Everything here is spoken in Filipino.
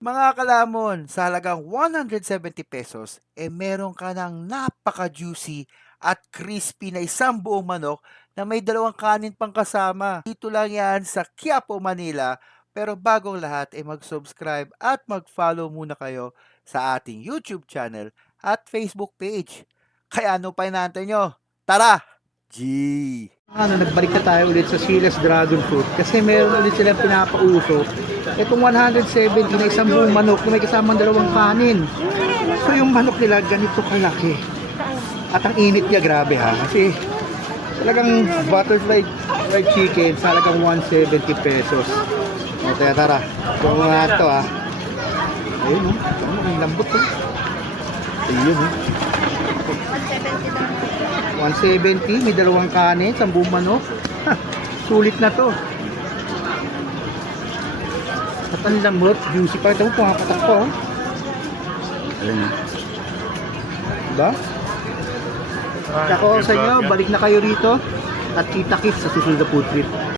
Mga kalamon, sa halagang 170 pesos, meron ka ng napaka-juicy at crispy na isang buong manok na may dalawang kanin pang kasama. Dito lang yan sa Quiapo, Manila. Pero bagong lahat, mag-subscribe at mag-follow muna kayo sa ating YouTube channel at Facebook page. Kaya ano pa inaantay nyo? Tara! G! Nagbalik na tayo ulit sa Silas Dragon Fruit kasi meron ulit silang pinapauso. Itong 170 na isang buong manok na may kasamang dalawang kanin. So yung manok nila ganito kalaki. At ang init niya, grabe ha. Kasi talagang butterfly fried chicken sa halagang 170 pesos. O tara, kung nga ito ha. Ayun o, ang lambot o. Ayun o. 170, may dalawang kanin, 10 manok. Sulit na to. At ang lambot, juicy pa. Ito mo, pumapatak po. Ayan. Diba? Ako sa inyo, balik na kayo rito. At kita-kits sa susunod na food trip.